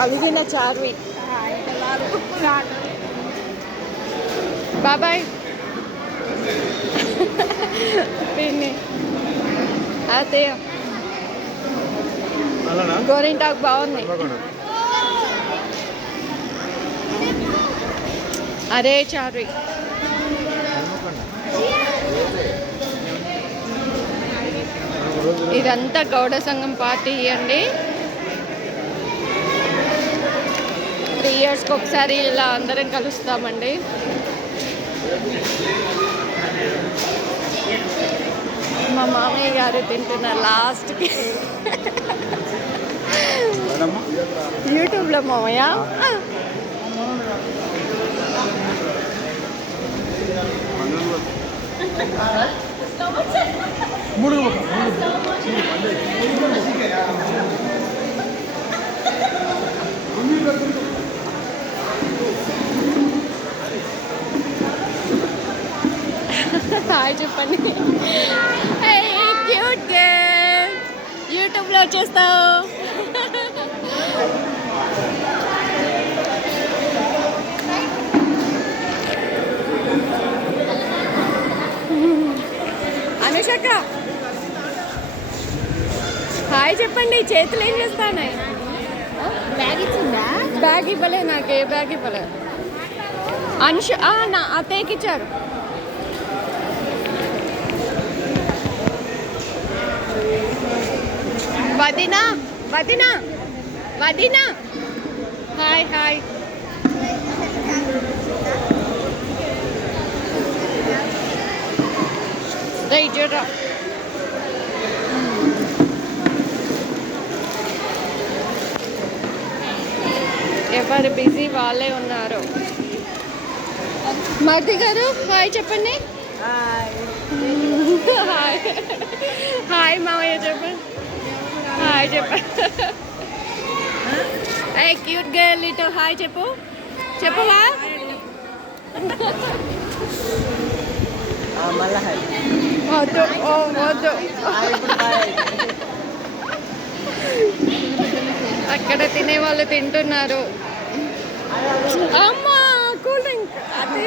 అలిగిన చార్వి. బాబాయ్ పిన్ని అదే గోరింటాకు బాగుంది. అరే చార్వి ఇదంతా గౌడ సంఘం పార్టీ అండి. 3 ఇయర్స్కి ఒకసారి ఇలా అందరం కలుస్తామండి. మా మామయ్య గారు తింటున్నారు లాస్ట్కి. యూట్యూబ్లో మామయ్య హాయ్ చెప్పండి. క్యూట్ గర్ల్ యూట్యూబ్లో వచ్చేస్తావు. అనుషక్క హాయ్ చెప్పండి. చేతులు ఏం చేస్తాయి? బ్యాగ్ ఇచ్చిందా? బ్యాగ్ ఇవ్వలే నాకు. ఏ బ్యాగ్ ఇవ్వలే. అనుష నా అత్తయ్యకి ఇచ్చారు. వదినా వదినా వదినా హాయ్ హాయ్. చూడరా ఎవరు బిజీ వాళ్ళే ఉన్నారు. మర్ది గారు హాయ్ చెప్పండి. హాయ్ హాయ్ మామయ్య చెప్పండి. హాయ్ చెప్పండి. క్యూట్ గర్ల్ ఇటు హాయ్ చెప్పు. చెప్పవా? వద్దు వద్దు. అక్కడ తినే వాళ్ళు తింటున్నారు. అమ్మా కూల్ డ్రింక్ అదే